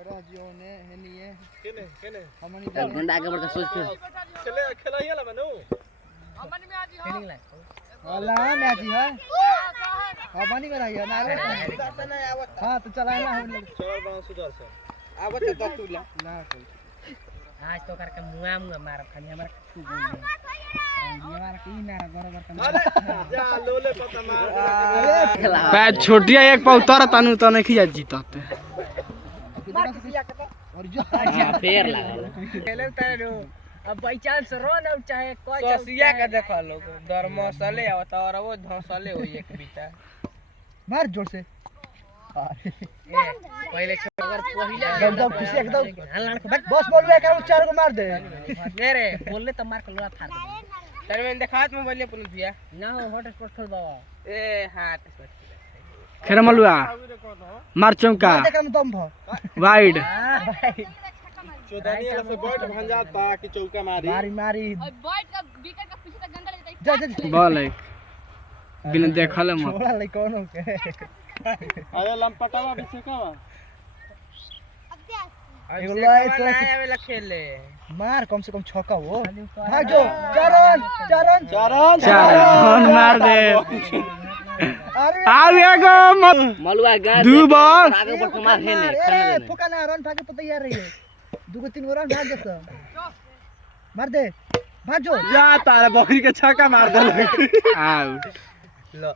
तोरा जियो ने हेनिए केने हमनी डंडा आगे बढ़ के सोच के खेला ही वाला बनू हमन में आज हो वाला मैच है हमनी कराइए ना हां तो चलाना हम लोग चल बना सुधार से आवत तो तू ला आज तो करके मुआ मार खाली हमरा खूब यार की ना बराबर कर अरे जा लोले पता मार पैर छोटिया एक पाव उतारा तानू तो नहीं खिया जीतते और जो फेर लागल खेले तारो अब बाई चांस रन आउट चाहे कोई ससिया के देख लोग दर मसले आवत और वो धसले होई एक बीता मार जोर से पहले अगर पहले एकदम खुशी एकदम बस बोल रहा है चार को मार दे रे बोलले तो मार के लोहा फाड़ दे तने में देखात में बोलिए पुलिस भैया ना हॉटस्पॉट खोल बाबा ए हां खेर मलुआ मार चौका देख हम दम भ वाइड चौदानी वाला से बैट भंजात पा कि चौका मारी मारी मारी और बॉट का विकेट का पीछे तक गंदा ले जा जा बॉल है बिना देखले मत छोड़ा ले कौन हो के अरे लंपटावा पीछे का एगो लाए तो आवेला खेले मार कम से कम छक्का हो भाग जो चरण चरण चरण चार मार दे अरे आव एगो मलुआ गा दू बॉल आगे बढ़ के मार है ने अरे फुका ना रन भागे तो तैयार रही है दो तीन गो रन भाग दे तो मार दे भाग जो जा तारा बकरी के छक्का मार दे आउट लो